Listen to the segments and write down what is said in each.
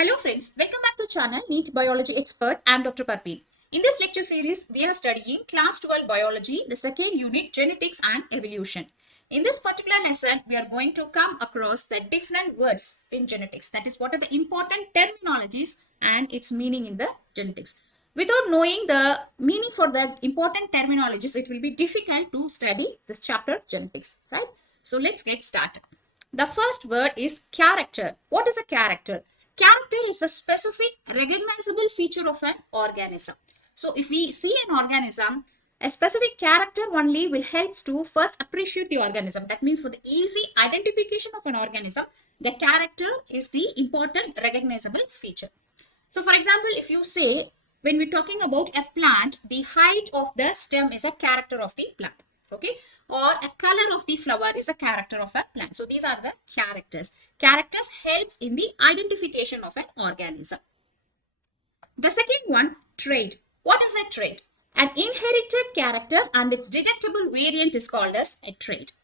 Hello friends, welcome back to channel NEET Biology Expert. I am Dr. Parveen. In this lecture series, we are studying class 12 biology, the second unit genetics and evolution. In this particular lesson, we are going to come across the different words in genetics. That is, what are the important terminologies and its meaning in the genetics. Without knowing the meaning for the important terminologies, it will be difficult to study this chapter genetics, right? So let's get started. The first word is character. What is a character? Character is a specific recognizable feature of an organism. So if we see an organism, a specific character only will help to first appreciate the organism. That means for the easy identification of an organism, the character is the important recognizable feature. So for example, if you say, when we're talking about a plant, the height of the stem is a character of the plant. Okay, or a color of the flower is a character of a plant. So these are the characters. Characters helps in the identification of an organism. The second one, trait. What is a trait? An inherited character and its detectable variant is called as a trait.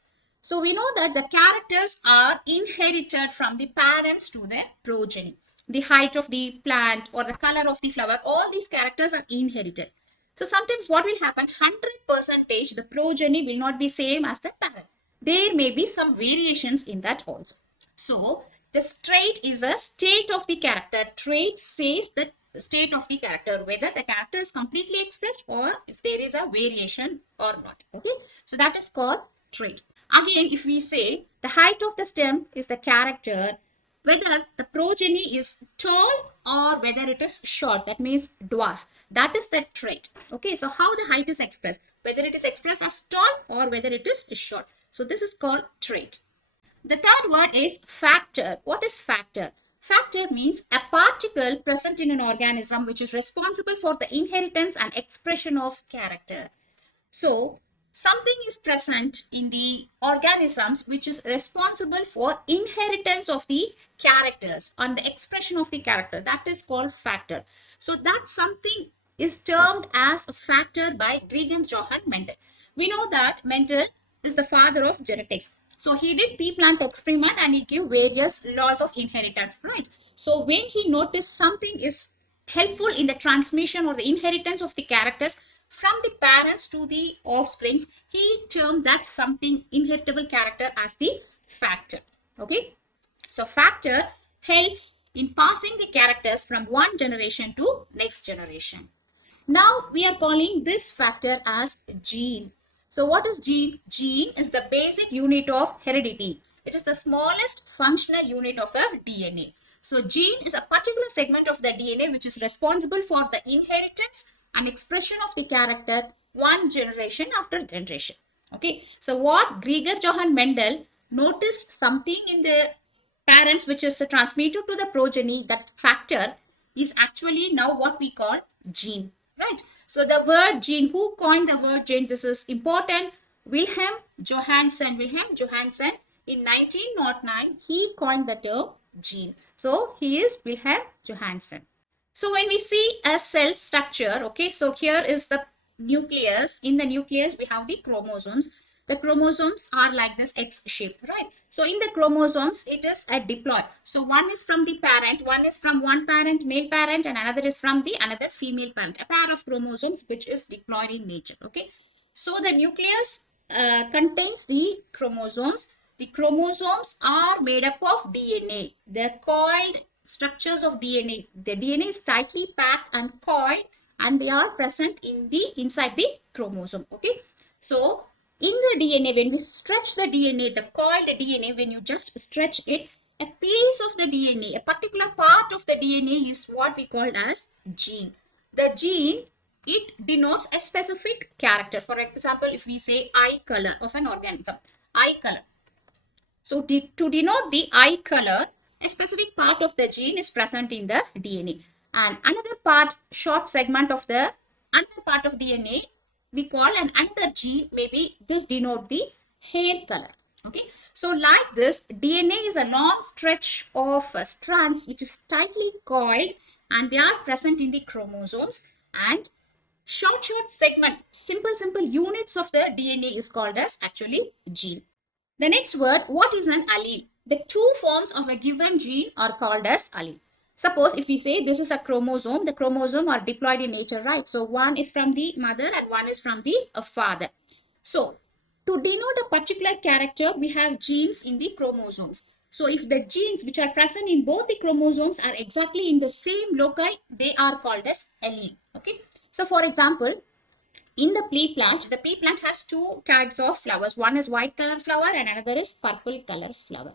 So we know that the characters are inherited from the parents to their progeny. The height of the plant or the color of the flower, all these characters are inherited. So sometimes what will happen, 100% the progeny will not be same as the parent. There may be some variations in that also. So the trait is a state of the character. Trait says the state of the character, whether the character is completely expressed or if there is a variation or not. Okay, so that is called trait. Again, if we say the height of the stem is the character, whether the progeny is tall or whether it is short, that means dwarf, that is the trait. Okay, so how the height is expressed, whether it is expressed as tall or whether it is short. So this is called trait. The third word is factor. What is factor? Factor means a particle present in an organism which is responsible for the inheritance and expression of character. So something is present in the organisms which is responsible for inheritance of the characters and the expression of the character. That is called factor. So that something is termed as a factor by Johann Mendel. We know that Mendel is the father of genetics. So he did pea plant experiment and he gave various laws of inheritance, right? So when he noticed something is helpful in the transmission or the inheritance of the characters from the parents to the offsprings, he termed that something inheritable character as the factor. Okay, so factor helps in passing the characters from one generation to next generation. Now we are calling this factor as gene. So what is gene? Gene is the basic unit of heredity. It is the smallest functional unit of a DNA. So gene is a particular segment of the DNA which is responsible for the inheritance and expression of the character one generation after generation. Okay, so what Johann Mendel noticed something in the parents which is transmitted to the progeny, that factor is actually now what we call gene, right? So the word gene, who coined the word gene? This is important. Wilhelm Johansen in 1909, he coined the term gene. So he is Wilhelm Johansen. So when we see a cell structure, okay, so here is the nucleus. In the nucleus, we have the chromosomes. The chromosomes are like this X-shaped, right? So in the chromosomes, it is a diploid. So one is from the parent, one is from one parent, male parent, and another is from the another female parent. A pair of chromosomes which is diploid in nature, okay? So the nucleus contains the chromosomes. The chromosomes are made up of DNA. They're coiled structures of DNA. The DNA is tightly packed and coiled and they are present in the inside the chromosome, okay? So in the DNA, when we stretch the DNA, the coiled DNA, when you just stretch it, a piece of the DNA, a particular part of the DNA is what we call as gene. The gene, it denotes a specific character. For example, if we say eye color of an organism, eye color. So to denote the eye color, a specific part of the gene is present in the DNA. And another part, short segment of the another part of DNA, we call another gene, maybe this denote the hair color. Okay, so like this, DNA is a long stretch of strands which is tightly coiled and they are present in the chromosomes, and short segment, simple units of the DNA is called as actually gene. The next word, what is an allele? The two forms of a given gene are called as allele. Suppose if we say this is a chromosome, the chromosome are diploid in nature, right? So one is from the mother and one is from the father. So to denote a particular character, we have genes in the chromosomes. So if the genes which are present in both the chromosomes are exactly in the same loci, they are called as allele. Okay. So for example, in the pea plant has two types of flowers. One is white color flower and another is purple color flower.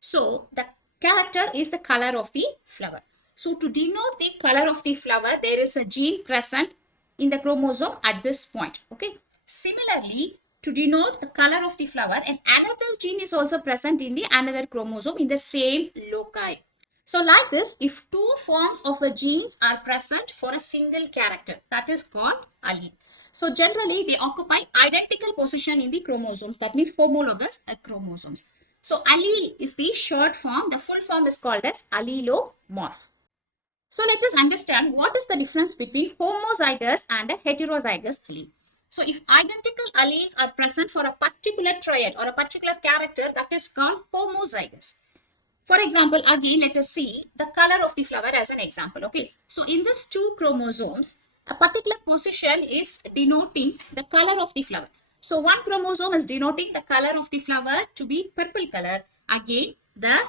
So the character is the color of the flower. So to denote the color of the flower, there is a gene present in the chromosome at this point. Okay. Similarly, to denote the color of the flower, and another gene is also present in the another chromosome in the same loci. So like this, if two forms of a genes are present for a single character, that is called allele. So generally, they occupy identical position in the chromosomes. That means homologous chromosomes. So allele is the short form. The full form is called as allelomorph. So let us understand what is the difference between homozygous and a heterozygous allele. So if identical alleles are present for a particular triad or a particular character, that is called homozygous. For example, again, let us see the color of the flower as an example. Okay. So in these two chromosomes, a particular position is denoting the color of the flower. So one chromosome is denoting the color of the flower to be purple color. Again,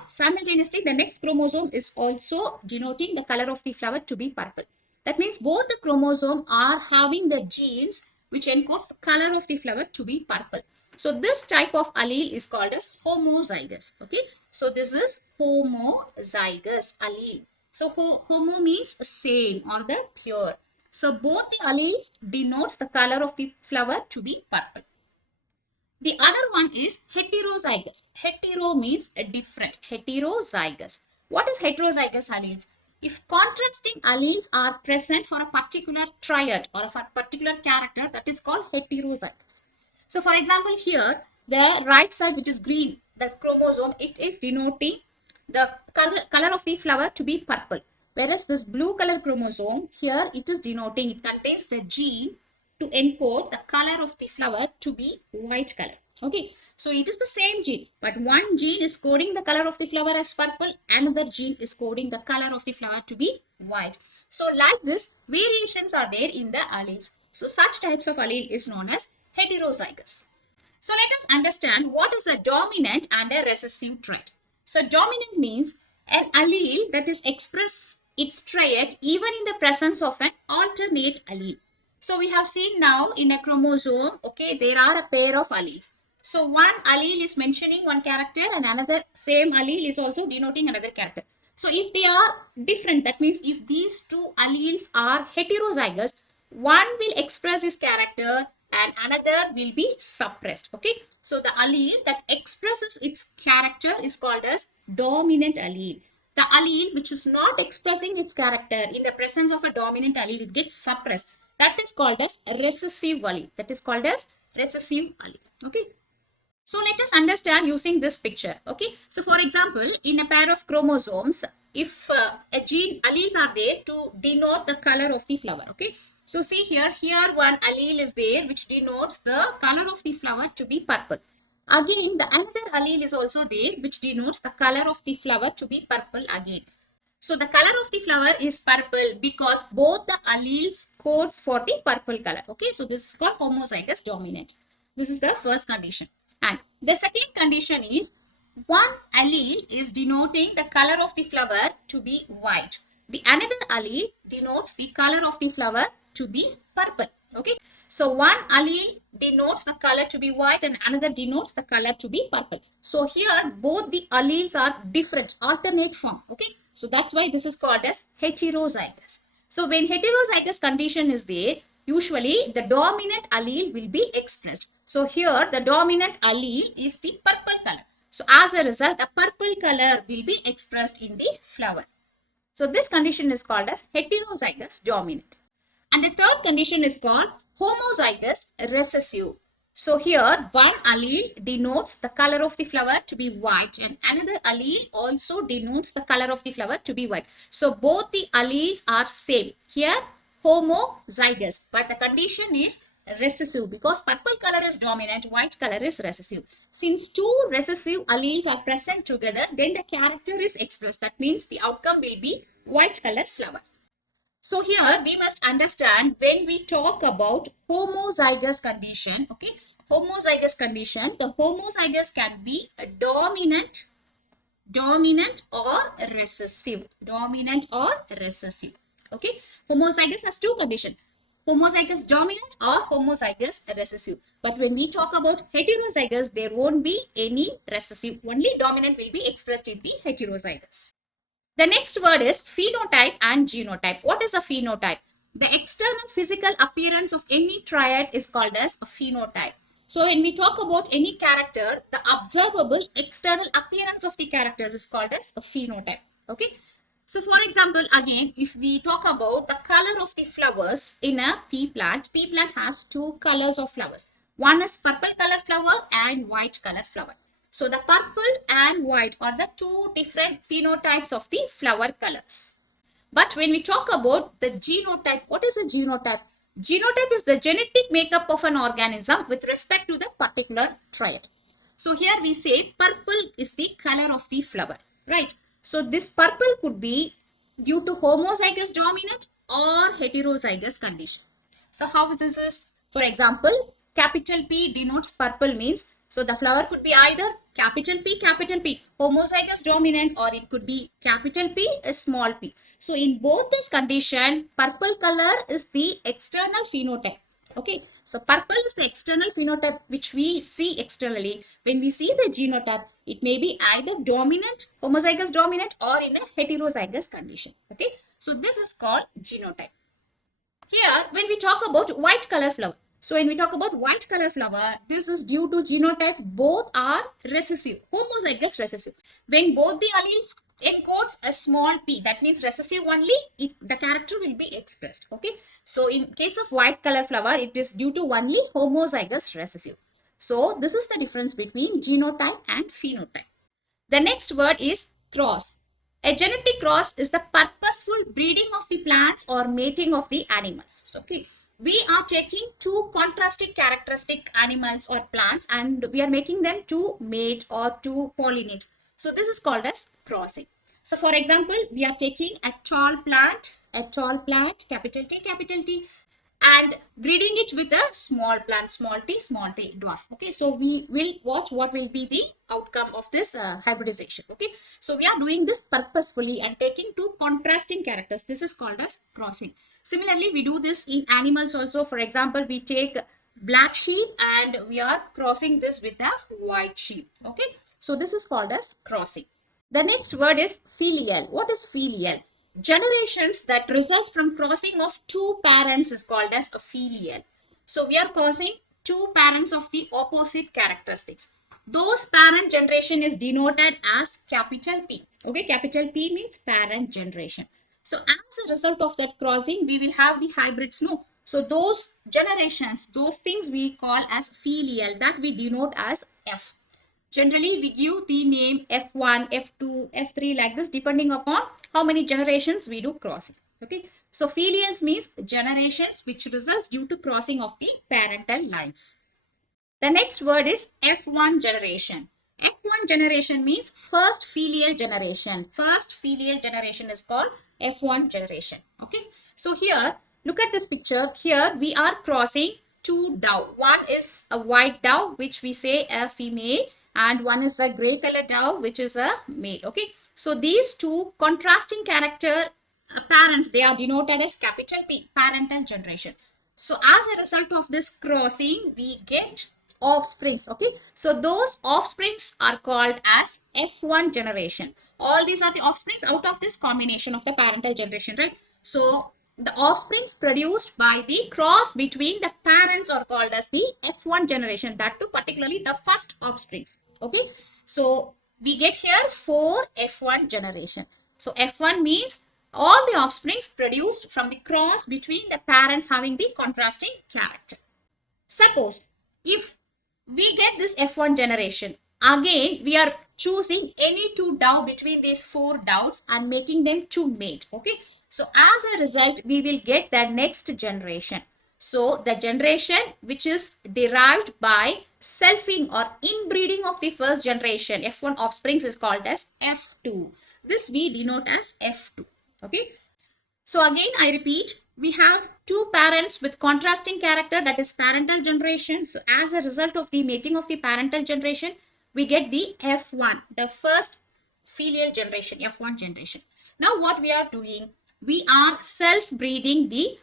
simultaneously, the next chromosome is also denoting the color of the flower to be purple. That means both the chromosomes are having the genes which encodes the color of the flower to be purple. So this type of allele is called as homozygous. Okay. So this is homozygous allele. So homo means same or the pure. So both the alleles denotes the color of the flower to be purple. The other one is heterozygous. Hetero means different. Heterozygous. What is heterozygous alleles? If contrasting alleles are present for a particular triad or for a particular character, that is called heterozygous. So for example, here, the right side which is green, the chromosome, it is denoting the color of the flower to be purple. Whereas this blue color chromosome, here it is denoting, it contains the gene to encode the color of the flower to be white color. Okay. So it is the same gene, but one gene is coding the color of the flower as purple, another gene is coding the color of the flower to be white. So like this, variations are there in the alleles. So such types of allele is known as heterozygous. So let us understand what is a dominant and a recessive trait. So dominant means an allele that is express its trait even in the presence of an alternate allele. So we have seen now in a chromosome, okay, there are a pair of alleles. So one allele is mentioning one character and another same allele is also denoting another character. So if they are different, that means if these two alleles are heterozygous, one will express his character and another will be suppressed. Okay. So the allele that expresses its character is called as dominant allele. The allele which is not expressing its character in the presence of a dominant allele, it gets suppressed. That is called as recessive allele. That is called as recessive allele. Okay. So let us understand using this picture. Okay. So for example, in a pair of chromosomes, if a gene alleles are there to denote the color of the flower. Okay. So see here one allele is there which denotes the color of the flower to be purple. Again, the another allele is also there which denotes the color of the flower to be purple again. So the color of the flower is purple because both the alleles codes for the purple color. Okay, so this is called homozygous dominant. This is the first condition. And the second condition is one allele is denoting the color of the flower to be white. The another allele denotes the color of the flower to be purple. Okay. So one allele denotes the color to be white and another denotes the color to be purple. So here both the alleles are different, alternate form. Okay. So that's why this is called as heterozygous. So when heterozygous condition is there, usually the dominant allele will be expressed. So here the dominant allele is the purple color. So as a result, the purple color will be expressed in the flower. So this condition is called as heterozygous dominant. And the third condition is called homozygous recessive. So here one allele denotes the color of the flower to be white and another allele also denotes the color of the flower to be white. So both the alleles are same. Here homozygous, but the condition is recessive, because purple color is dominant, white color is recessive. Since two recessive alleles are present together, then the character is expressed. That means the outcome will be white color flower. So here we must understand when we talk about homozygous condition, okay, homozygous condition, the homozygous can be a dominant or recessive, okay. Homozygous has two conditions, homozygous dominant or homozygous recessive. But when we talk about heterozygous, there won't be any recessive, only dominant will be expressed in the heterozygous. The next word is phenotype and genotype. What is a phenotype? The external physical appearance of any triad is called as a phenotype. So when we talk about any character, the observable external appearance of the character is called as a phenotype. Okay. So for example, again, if we talk about the color of the flowers in a pea plant has two colors of flowers. One is purple color flower and white color flower. So the purple and white are the two different phenotypes of the flower colors. But when we talk about the genotype, what is a genotype? Genotype is the genetic makeup of an organism with respect to the particular triad. So here we say purple is the color of the flower, right? So this purple could be due to homozygous dominant or heterozygous condition. So how this is? For example, capital P denotes purple means, so the flower could be either capital P, homozygous dominant, or it could be capital P, a small p. So in both this condition, purple color is the external phenotype. Okay, so purple is the external phenotype which we see externally. When we see the genotype, it may be either dominant, homozygous dominant, or in a heterozygous condition. Okay, so this is called genotype. Here, when we talk about white color flower, so when we talk about white color flower, this is due to genotype. Both are recessive, homozygous recessive. When both the alleles encodes a small p, that means recessive only, the character will be expressed. Okay. So in case of white color flower, it is due to only homozygous recessive. So this is the difference between genotype and phenotype. The next word is cross. A genetic cross is the purposeful breeding of the plants or mating of the animals. Okay. We are taking two contrasting characteristic animals or plants and we are making them to mate or to pollinate. So this is called as crossing. So for example, we are taking a tall plant, capital T, and breeding it with a small plant, small t, dwarf. Okay, so we will watch what will be the outcome of this hybridization. Okay, so we are doing this purposefully and taking two contrasting characters. This is called as crossing. Similarly, we do this in animals also. For example, we take black sheep and we are crossing this with a white sheep. Okay, so this is called as crossing. The next word is filial. What is filial? Generations that results from crossing of two parents is called as a filial. So we are crossing two parents of the opposite characteristics. Those parent generation is denoted as capital P. Okay, capital P means parent generation. So as a result of that crossing, we will have the hybrids. No. So those generations, those things we call as filial, that we denote as F. Generally, we give the name F1, F2, F3 like this depending upon how many generations we do crossing. Okay. So filials means generations which results due to crossing of the parental lines. The next word is F1 generation. F1 generation means first filial generation. First filial generation is called F1 generation. Okay. So here, look at this picture. Here we are crossing two dove. One is a white dove, which we say a female, and one is a gray color dove, which is a male. Okay. So these two contrasting character parents, they are denoted as capital P, parental generation. So as a result of this crossing, we get offsprings. Okay. So those offsprings are called as F1 generation. All these are the offsprings out of this combination of the parental generation, right? So the offsprings produced by the cross between the parents are called as the F1 generation. That too particularly the first offsprings. Okay. So we get here 4 F1 generation. So F1 means all the offsprings produced from the cross between the parents having the contrasting character. Suppose if we get this F1 generation, again we are choosing any two dove between these 4 doves and making them to mate. Okay. So as a result, we will get the next generation. So the generation which is derived by selfing or inbreeding of the first generation F1 offsprings is called as F2. This we denote as F2. Okay. So again, I repeat, we have two parents with contrasting character, that is parental generation. So as a result of the mating of the parental generation, we get the F1, the first filial generation, F1 generation. Now what we are doing, we are self-breeding the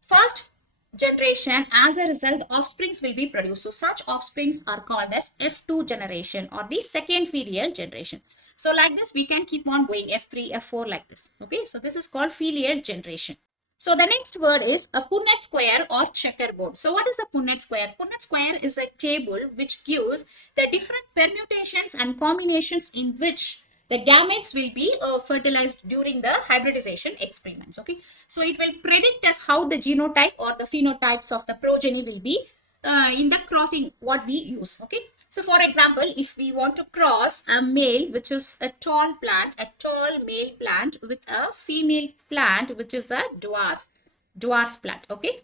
first generation. As a result, offsprings will be produced. So such offsprings are called as F2 generation or the second filial generation. So like this, we can keep on going F3, F4 like this. Okay, so this is called filial generation. So the next word is a Punnett square or checkerboard. So what is a Punnett square? Punnett square is a table which gives the different permutations and combinations in which the gametes will be fertilized during the hybridization experiments. Okay, so it will predict us how the genotype or the phenotypes of the progeny will be in the crossing what we use. Okay, so for example, if we want to cross a male which is a tall plant, a tall male plant with a female plant which is a dwarf plant. Okay,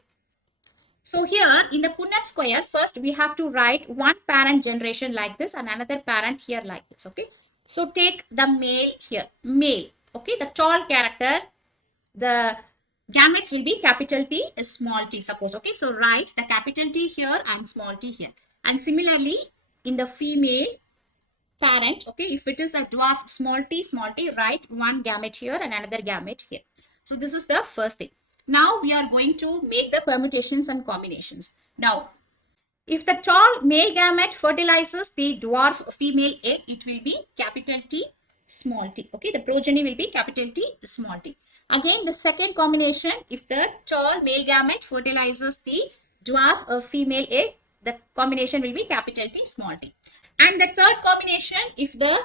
so here in the Punnett square, first we have to write one parent generation like this and another parent here like this. Okay, so take the male here, male. Okay, the tall character, the gametes will be capital T, small t, suppose. Okay, so write the capital T here and small t here. And similarly, in the female parent, okay, if it is a dwarf, small t, write one gamete here and another gamete here. So this is the first thing. Now we are going to make the permutations and combinations. Now, if the tall male gamete fertilizes the dwarf female egg, it will be capital T, small t. Okay, the progeny will be capital T, small t. Again, the second combination, if the tall male gamete fertilizes the dwarf female egg, the combination will be capital T, small t. And the third combination, if the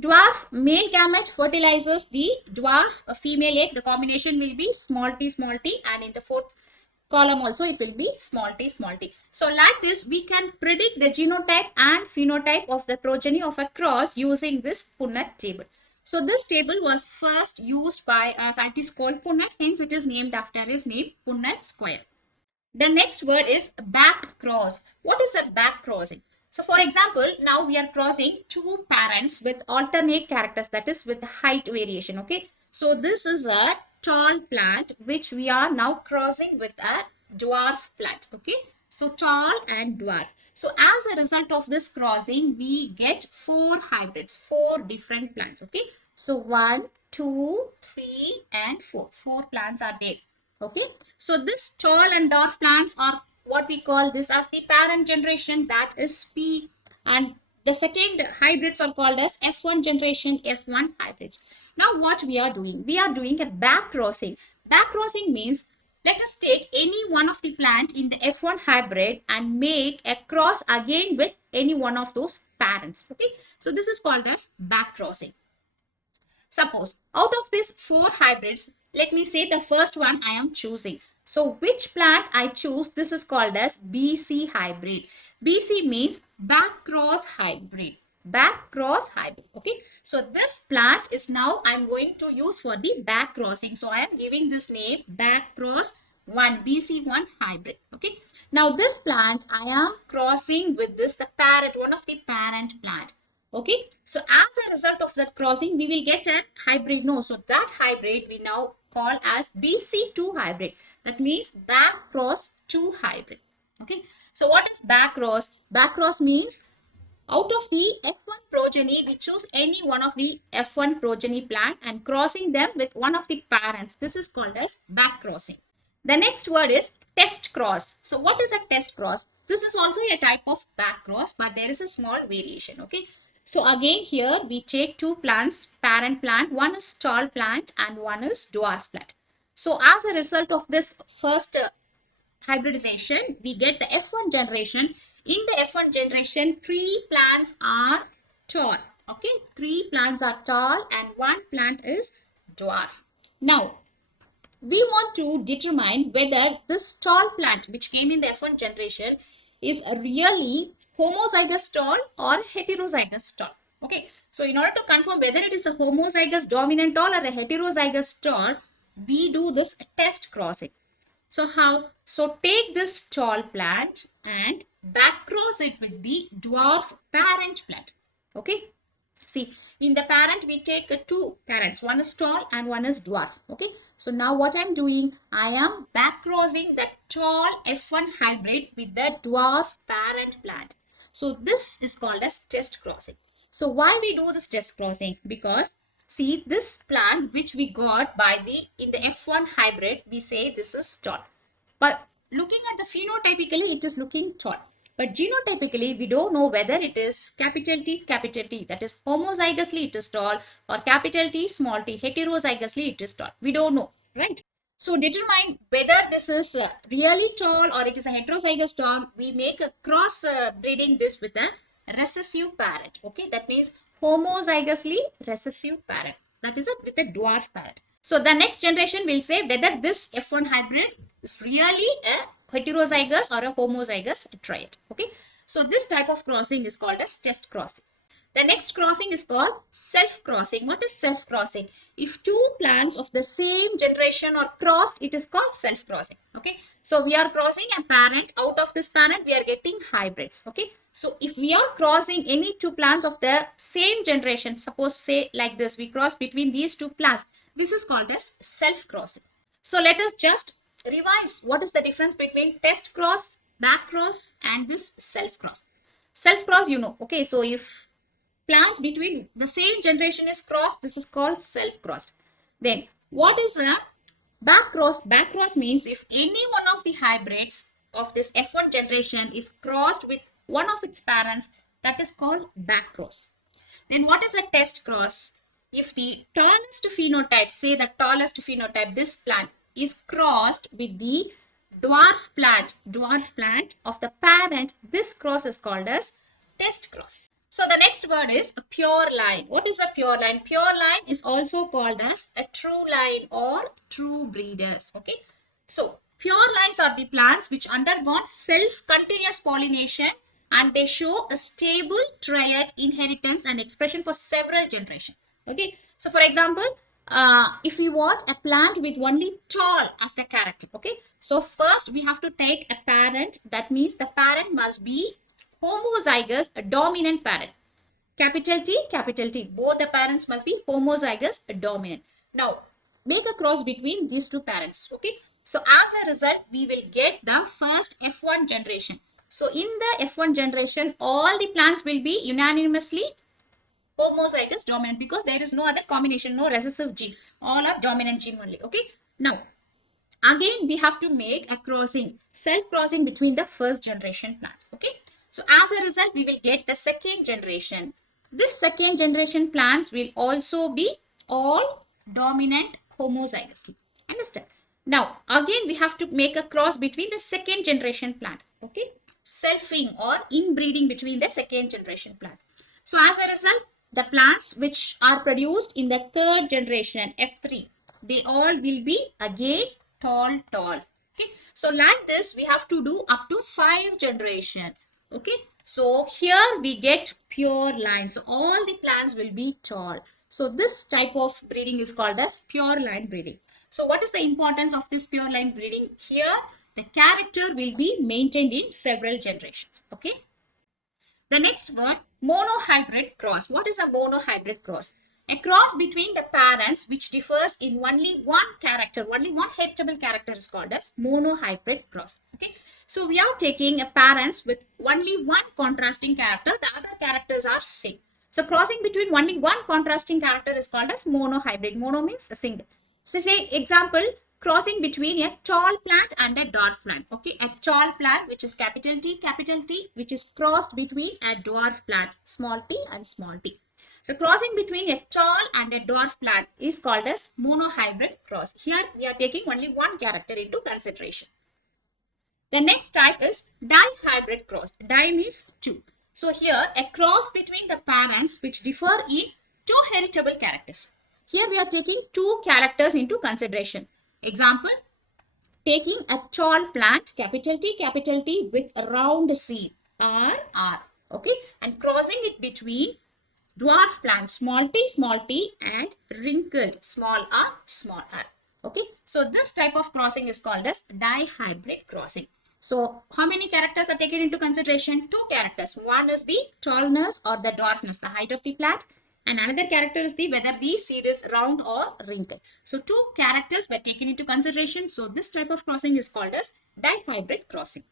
dwarf male gamete fertilizes the dwarf female egg, the combination will be small t, and in the fourth column also it will be small t, small t. So like this, we can predict the genotype and phenotype of the progeny of a cross using this Punnett table. So this table was first used by a scientist called Punnett, hence it is named after his name, Punnett square. The next word is back cross. What is a back crossing? So for example, now we are crossing two parents with alternate characters, that is with height variation. Okay, so this is a tall plant which we are now crossing with a dwarf plant. Okay, so tall and dwarf. So as a result of this crossing, we get four hybrids, four different plants. Okay, so 1, 2, 3 and 4. Four plants are there. Okay, so this tall and dwarf plants are what we call this as the parent generation, that is P, and the second hybrids are called as F1 generation, F1 hybrids. Now what we are doing a back crossing. Back crossing means let us take any one of the plant in the F1 hybrid and make a cross again with any one of those parents. Okay, so this is called as back crossing. Suppose out of these four hybrids, let me say the first one I am choosing. So which plant I choose, this is called as BC hybrid. BC means back cross hybrid. Back cross hybrid. Okay, so this plant is now I'm going to use for the back crossing. So I am giving this name back cross 1, BC1 hybrid. Okay, now this plant I am crossing with this, the parent, one of the parent plant. Okay, so as a result of that crossing, we will get a hybrid. No, so that hybrid we now call as BC2 hybrid. That means back cross 2 hybrid. Okay, so what is back cross? Back cross means out of the F1 progeny, we choose any one of the F1 progeny plant and crossing them with one of the parents. This is called as back crossing. The next word is test cross. So what is a test cross? This is also a type of back cross, but there is a small variation. Okay, so again here we take two plants, parent plant, one is tall plant and one is dwarf plant. So as a result of this first hybridization, we get the F1 generation. In the F1 generation, 3 plants are tall. Okay, 3 plants are tall and 1 plant is dwarf. Now, we want to determine whether this tall plant which came in the F1 generation is really homozygous tall or heterozygous tall. Okay, so in order to confirm whether it is a homozygous dominant tall or a heterozygous tall, we do this test crossing. So how? So take this tall plant and backcross it with the dwarf parent plant. Okay. See, in the parent, we take two parents. One is tall and one is dwarf. Okay. So now what I'm doing, I am backcrossing the tall F1 hybrid with the dwarf parent plant. So this is called as test crossing. So why we do this test crossing? Because see, this plant which we got by in the F1 hybrid, we say this is tall. But looking at the phenotypically, it is looking tall. But genotypically, we don't know whether it is capital T, that is homozygously it is tall, or capital T, small t, heterozygously it is tall. We don't know, right? So determine whether this is really tall or it is a heterozygous tall. We make a cross breeding this with a recessive parent. Okay, that means homozygously recessive parent. That is with a dwarf parent. So the next generation will say whether this F1 hybrid is really a heterozygous or a homozygous triad. Okay. So this type of crossing is called as test crossing. The next crossing is called self-crossing. What is self-crossing? If two plants of the same generation are crossed, it is called self-crossing. Okay. So we are crossing a parent. Out of this parent, we are getting hybrids. Okay. So if we are crossing any two plants of the same generation, suppose say like this, we cross between these two plants. This is called as self-crossing. So let us just revise what is the difference between test cross, back cross and this self-cross. Self-cross, you know. Okay. So if plants between the same generation is crossed, this is called self-crossed. Then what is a back cross? Back cross means if any one of the hybrids of this F1 generation is crossed with one of its parents, that is called back cross. Then what is a test cross? If the tallest phenotype, say the tallest phenotype, this plant is crossed with the dwarf plant of the parent, this cross is called as test cross. So the next word is a pure line. What is a pure line? Pure line is also called as a true line or true breeders. Okay. So pure lines are the plants which undergone self-continuous pollination and they show a stable triad inheritance and expression for several generations. Okay. So for example, if we want a plant with only tall as the character. Okay. So first we have to take a parent. That means the parent must be homozygous, a dominant parent. Capital T, both the parents must be homozygous, a dominant. Now, make a cross between these two parents. Okay. So, as a result, we will get the first F1 generation. So, in the F1 generation, all the plants will be unanimously homozygous dominant because there is no other combination, no recessive gene. All are dominant gene only. Okay. Now, again, we have to make a crossing, self-crossing between the first generation plants. Okay. So as a result, we will get the second generation. This second generation plants will also be all dominant homozygously. Understand? Now, again, we have to make a cross between the second generation plant. Okay? Selfing or inbreeding between the second generation plant. So as a result, the plants which are produced in the third generation, F3, they all will be again tall. Okay? So like this, we have to do up to 5 generations. Okay, so here we get pure lines. So all the plants will be tall. So this type of breeding is called as pure line breeding. So what is the importance of this pure line breeding? Here the character will be maintained in several generations. Okay. The next word, monohybrid cross. What is a monohybrid cross? A cross between the parents which differs in only one character, only one heritable character is called as monohybrid cross. Okay. So we are taking a parents with only one contrasting character. The other characters are same. So crossing between only one contrasting character is called as monohybrid. Mono means a single. So say example, crossing between a tall plant and a dwarf plant. Okay, a tall plant which is capital T, which is crossed between a dwarf plant, small t and small t. So crossing between a tall and a dwarf plant is called as monohybrid cross. Here we are taking only one character into consideration. The next type is dihybrid cross. Di means two. So here a cross between the parents which differ in two heritable characters. Here we are taking two characters into consideration. Example, taking a tall plant, capital T with a round seed, R. Okay, and crossing it between dwarf plant, small t and wrinkled, small r. Okay, so this type of crossing is called as dihybrid crossing. So how many characters are taken into consideration? Two characters. One is the tallness or the dwarfness, the height of the plant. And another character is the whether the seed is round or wrinkled. So two characters were taken into consideration. So this type of crossing is called as dihybrid crossing.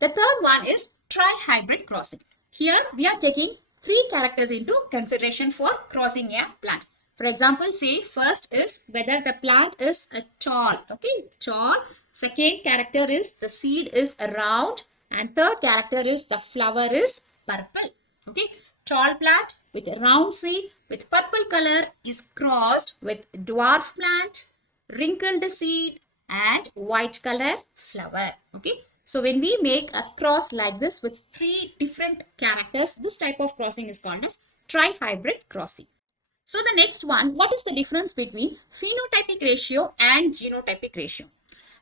The third one is trihybrid crossing. Here we are taking three characters into consideration for crossing a plant. For example, say first is whether the plant is tall. Okay, tall. Second character is the seed is round. And third character is the flower is purple. Okay, tall plant with a round seed with purple color is crossed with dwarf plant, wrinkled seed and white color flower. Okay, so when we make a cross like this with three different characters, this type of crossing is called as trihybrid crossing. So the next one, what is the difference between phenotypic ratio and genotypic ratio?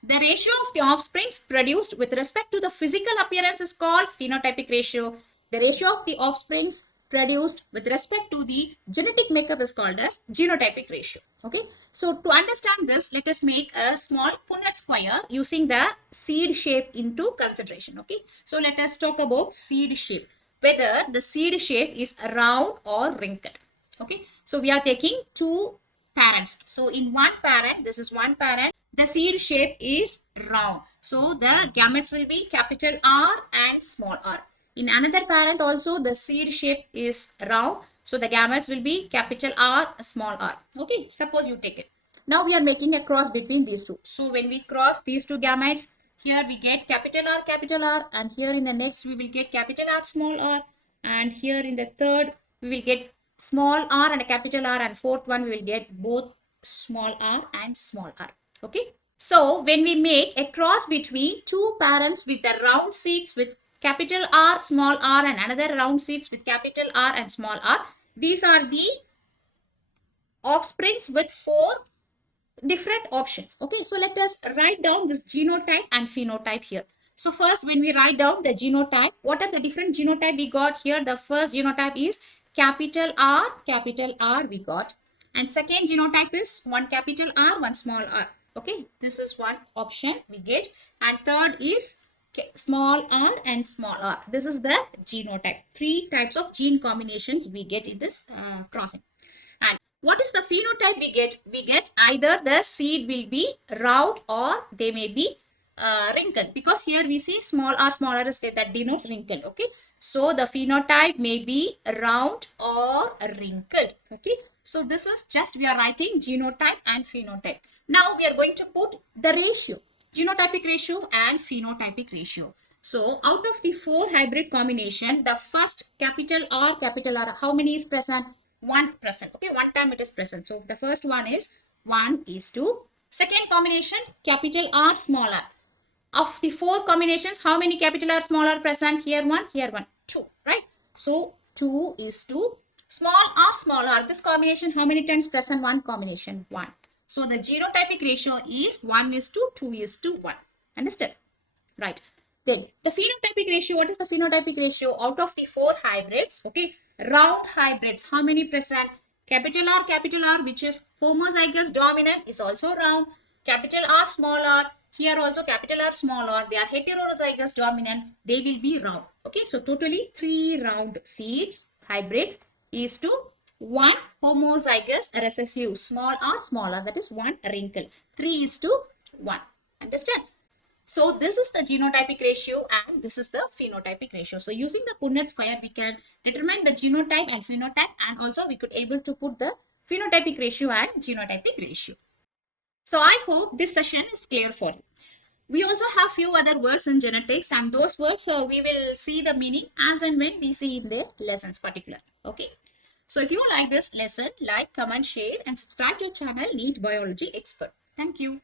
The ratio of the offsprings produced with respect to the physical appearance is called phenotypic ratio. The ratio of the offsprings produced with respect to the genetic makeup is called as genotypic ratio. Okay, so to understand this, let us make a small Punnett square using the seed shape into consideration. Okay, so let us talk about seed shape, whether the seed shape is round or wrinkled. Okay, so we are taking two parents. So in one parent, this is one parent, the seed shape is round. So the gametes will be capital R and small r. In another parent also the seed shape is round. So the gametes will be capital R, small r. Okay, suppose you take it. Now we are making a cross between these two. So when we cross these two gametes, here we get capital R, and here in the next we will get capital R, small r, and here in the third we will get small r and a capital R, and fourth one we will get both small r and small r. Okay, so when we make a cross between two parents with the round seeds with capital R, small r, and another round seeds with capital R and small r, these are the offsprings with four different options. Okay, so let us write down this genotype and phenotype here. So first, when we write down the genotype, what are the different genotype we got here? The first genotype is capital R we got, and second genotype is one capital R, one small r. Okay, this is one option we get, and third is small r and small r. This is the genotype. Three types of gene combinations we get in this crossing. And what is the phenotype we get? We get either the seed will be round or they may be wrinkled, because here we see small r is that denotes wrinkled. Okay, so the phenotype may be round or wrinkled. Okay, so this is just we are writing genotype and phenotype. Now we are going to put the ratio, genotypic ratio and phenotypic ratio. So out of the four hybrid combination, the first capital R, how many is present? 1 present. Okay, one time it is present. So the first one is 1:2. Second combination, capital R, small r. Of the four combinations, how many capital R, small r present? Here one, 2, right? So 2:2. Small r. This combination, how many times present? One combination, 1. So the genotypic ratio is 1:2:1. Understand? Right. Then the phenotypic ratio, what is the phenotypic ratio? Out of the four hybrids, okay, round hybrids, how many present? Capital R, which is homozygous dominant, is also round. Capital R, small r, here also capital R, small r, they are heterozygous dominant, they will be round. Okay, so totally 3 round seeds, hybrids, is to 1 homozygous recessive, small r, that is 1 wrinkle. 3:1. Understand? So this is the genotypic ratio and this is the phenotypic ratio. So using the Punnett square, we can determine the genotype and phenotype, and also we could able to put the phenotypic ratio and genotypic ratio. So I hope this session is clear for you. We also have few other words in genetics, and those words we will see the meaning as and when we see in the lessons particular. Okay. So if you like this lesson, like, comment, share and subscribe to our channel NEET Biology Expert. Thank you.